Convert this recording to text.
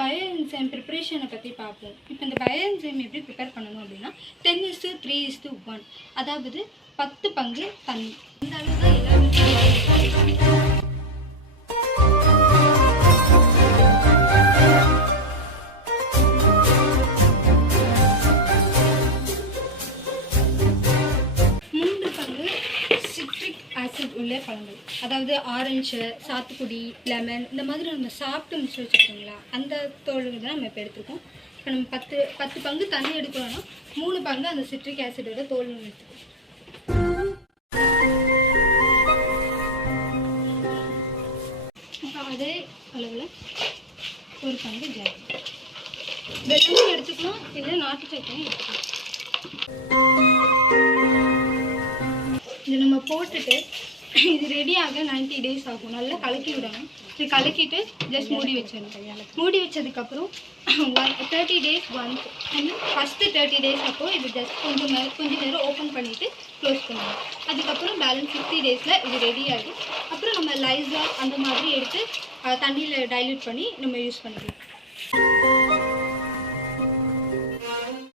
Bioenzyme ப்ரிப்பரேஷனை பற்றி பார்ப்போம். இப்போ இந்த பயோஎன்சைம் எப்படி ப்ரிப்பேர் பண்ணணும் அப்படின்னா 10:3:1, அதாவது 10 பங்கு தண்ணி. இந்த அளவு தான் எல்லா வீட்லையும். ஆசிட் உள்ள பழங்கள், அதாவது ஆரஞ்சு, சாத்துக்குடி, லெமன், இந்த மாதிரி நம்ம சாப்பிட்டு மிச்சு வச்சுருக்கோங்களா, அந்த தோல்கள் தான் நம்ம இப்போ எடுத்துருக்கோம். இப்போ நம்ம 10 பங்கு தண்ணி எடுக்கிறோன்னா 3 பங்கு அந்த சிட்ரிக் ஆசிடோட தோல் எடுத்துக்கோம். இப்போ அதே அளவில் 1 பங்கு ஜாதி வெள்ளமும் எடுத்துக்கலாம், இல்லை நாட்டு சக்கையும் எடுத்துக்கலாம். இது நம்ம போட்டுட்டு இது ரெடியாக 90 days ஆகும். நல்லா கலக்கி விடணும். இது கலக்கிட்டு ஜஸ்ட் மூடி வச்சிடணும். மூடி வச்சதுக்கப்புறம் 30 days ஒன்ஸ், ஃபஸ்ட்டு 30 days அப்போது இது ஜஸ்ட் கொஞ்சம் நேரம் ஓப்பன் பண்ணிவிட்டு க்ளோஸ் பண்ணணும். அதுக்கப்புறம் பேலன்ஸ் 50 daysல இது ரெடி ஆகும். அப்புறம் நம்ம லைசால் அந்த மாதிரி எடுத்து தண்ணியில் டைல்யூட் பண்ணி நம்ம யூஸ் பண்ணிக்கலாம்.